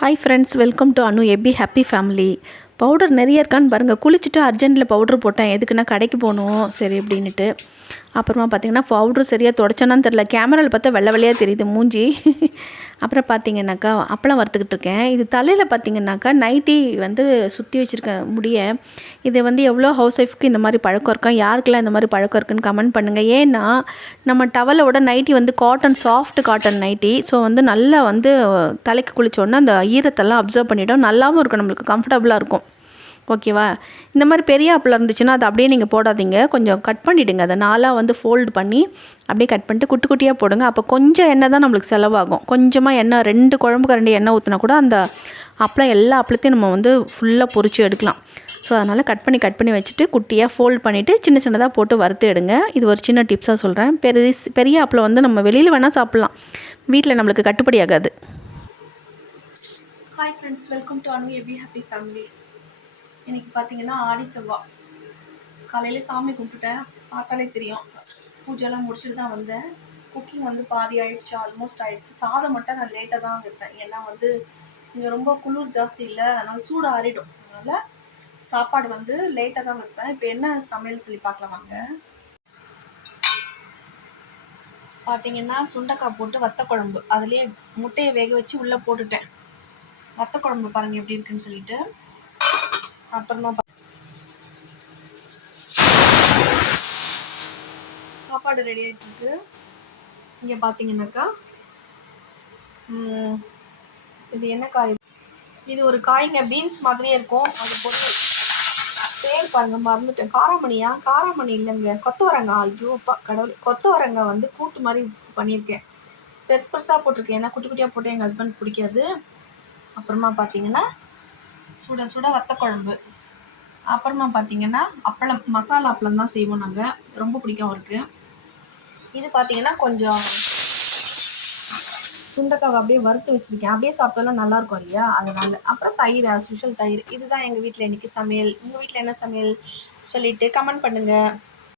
Hi friends, welcome to Anu Abi happy family. Powder நிறைய இருக்கான்னு பாருங்கள். குளிச்சுட்டு அர்ஜென்ட்டில் பவுட்ரு போட்டேன். எதுக்குன்னா கடைக்கு போகணும் சரி அப்படின்ட்டு. அப்புறமா பார்த்திங்கன்னா பவுட்ரு சரியாக தொடச்சோன்னான்னு தெரில. கேமராவில் பார்த்தா வெள்ளை வெள்ளையாக தெரியுது மூஞ்சி. அப்புறம் பார்த்திங்கனாக்கா அப்பளம் வறுத்துக்கிட்டு இருக்கேன். இது தலையில் பார்த்திங்கனாக்கா நைட்டி வந்து சுற்றி வச்சுருக்கேன் முடிய. இது வந்து எவ்வளோ ஹவுஸ் ஒய்ஃப்க்கு இந்த மாதிரி பழக்கம் இருக்கா, யாருக்கெல்லாம் இந்த மாதிரி பழக்கம் இருக்குன்னு கமெண்ட் பண்ணுங்கள். ஏன்னா நம்ம டவலோட நைட்டி வந்து cotton, soft cotton nightie. So வந்து நல்லா வந்து தலைக்கு குளித்தோடனே அந்த ஈரத்தெல்லாம் அப்சர்வ் பண்ணிவிடும். நல்லாவும் இருக்கும், நம்மளுக்கு கம்ஃபர்டபுளாக இருக்கும். ஓகேவா? இந்த மாதிரி பெரிய அப்பளம் இருந்துச்சுன்னா அதை அப்படியே நீங்கள் போடாதீங்க, கொஞ்சம் கட் பண்ணிவிடுங்க. அதை நாளாக வந்து ஃபோல்டு பண்ணி அப்படியே கட் பண்ணிட்டு குட்டி குட்டியாக போடுங்க. அப்போ கொஞ்சம் எண்ணெய் தான் நம்மளுக்கு செலவாகும். கொஞ்சமாக எண்ணெய், 2 குழம்பு கரண்டி எண்ணெய் ஊற்றினா கூட அந்த அப்பளம் எல்லா அப்பளத்தையும் நம்ம வந்து ஃபுல்லாக பொரிச்சு எடுக்கலாம். ஸோ அதனால் கட் பண்ணி வச்சுட்டு குட்டியாக ஃபோல்ட் பண்ணிவிட்டு சின்ன சின்னதாக போட்டு வறுத்து எடுங்க. இது ஒரு சின்ன டிப்ஸாக சொல்கிறேன். பெரிய அப்பளம் வந்து நம்ம வெளியில் வேணால் சாப்பிட்லாம், வீட்டில் நம்மளுக்கு கட்டுப்படி ஆகாது. Hi friends, welcome to Anu Abi happy family. இன்றைக்கி பார்த்தீங்கன்னா ஆடி செவ்வாய். காலையில் சாமி கும்பிட்டுட்டேன், பார்த்தாலே தெரியும். பூஜைலாம் முடிச்சுட்டு தான் வந்தேன். குக்கிங் வந்து பாதி ஆகிடுச்சு, ஆல்மோஸ்ட் ஆகிடுச்சு. சாதம் மட்டும் நான் லேட்டாக தான் வைப்பேன். ஏன்னா வந்து இங்கே ரொம்ப குளிர் ஜாஸ்தி இல்லை, அதனால் சூடு ஆறிடும். அதனால் சாப்பாடு வந்து லேட்டாக தான் வைப்பேன். இப்போ என்ன சமையல் சொல்லி பார்க்கலாம் வாங்க. பார்த்தீங்கன்னா சுண்டைக்காய் போட்டு வத்த குழம்பு, அதுலேயே முட்டையை வேக வச்சு உள்ளே போட்டுட்டேன். வத்த குழம்பு பாருங்கள் எப்படி இருக்குன்னு சொல்லிட்டு. அப்புறமா சாப்பாடு ரெடி ஆகிட்டு இருக்கு. இங்கே பார்த்தீங்கன்னாக்கா இது என்ன காய்? இது ஒரு காய்ங்க, பீன்ஸ் மாதிரியே இருக்கும். அது பொரியல் பேர் பாருங்க, மறந்துட்டேன். காராமணி இல்லைங்க, கொத்தவரங்காய். ஐயோப்பா கடவுள், கொத்தவரங்காய் வந்து கூட்டு மாதிரி பண்ணியிருக்கேன். பெருசாக போட்டிருக்கேன், ஏன்னா குட்டி குட்டியாக போட்டு எங்கள் ஹஸ்பண்ட் பிடிக்காது. அப்புறமா பார்த்தீங்கன்னா சுட சுட வத்த குழம்பு. அப்புறமா பார்த்தீங்கன்னா அப்பளம், மசாலா அப்பளம் தான் செய்வோம் நாங்கள், ரொம்ப பிடிக்கும் அவருக்கு. இது பார்த்தீங்கன்னா கொஞ்சம் சுண்டைக்காவை அப்படியே வறுத்து வச்சுருக்கேன். அப்படியே சாப்பிட்டாலும் நல்லாயிருக்கும் இல்லையா, அதனால். அப்புறம் தயிர், ஆஸ் யூஷுவல் தயிர். இதுதான் எங்கள் வீட்டில் இன்றைக்கி சமையல். உங்கள் வீட்டில் என்ன சமையல் சொல்லிவிட்டு கமெண்ட் பண்ணுங்கள்.